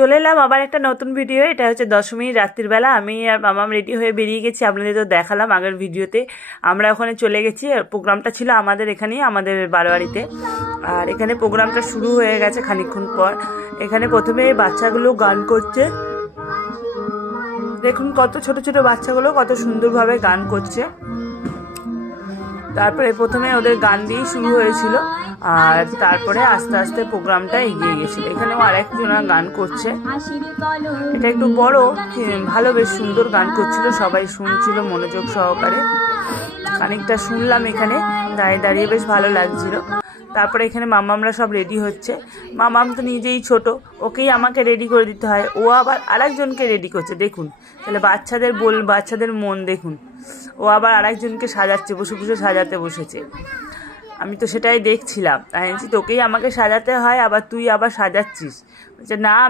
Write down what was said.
চলে এলাম আবার একটা নতুন ভিডিও। এটা হচ্ছে দশমীর রাত্রির বেলা। আমি আর মামাম রেডি হয়ে বেরিয়ে গেছি, আপনাদের তো দেখালাম আগের ভিডিওতে। আমরা ওখানে চলে গেছি, প্রোগ্রামটা ছিল আমাদের এখানেই, আমাদের বারোয়ারিতে। আর এখানে প্রোগ্রামটা শুরু হয়ে গেছে খানিকক্ষণ পর। এখানে প্রথমে বাচ্চাগুলো গান করছে, দেখুন কত ছোট ছোট বাচ্চাগুলো কত সুন্দরভাবে গান করছে। তারপরে প্রথমে ওদের গান দিয়েই শুরু হয়েছিল, আর তারপরে আস্তে আস্তে প্রোগ্রামটা এগিয়ে গেছিলো। এখানেও আরেকজনা গান করছে, এটা একটু বড়, ভালো বেশ সুন্দর গান করছিল, সবাই শুনছিল মনোযোগ সহকারে। খানিকটা শুনলাম এখানে দাঁড়িয়ে দাঁড়িয়ে, বেশ ভালো লাগছিল। তারপরে এখানে মামামরা সব রেডি হচ্ছে। মামাম তো নিজেই ছোট, ওকেই আমাকে রেডি করে দিতে হয়, ও আবার আরেকজনকে রেডি করছে। দেখুন তাহলে বাচ্চাদের মন দেখুন, ও আবার আরেকজনকে সাজাচ্ছে, বসে বসে সাজাতে বসেছে। আমি তো সেটাই দেখছিলাম, তাই তোকেই আমাকে সাজাতে হয়, আবার তুই আবার সাজাচ্ছিস। বলছে না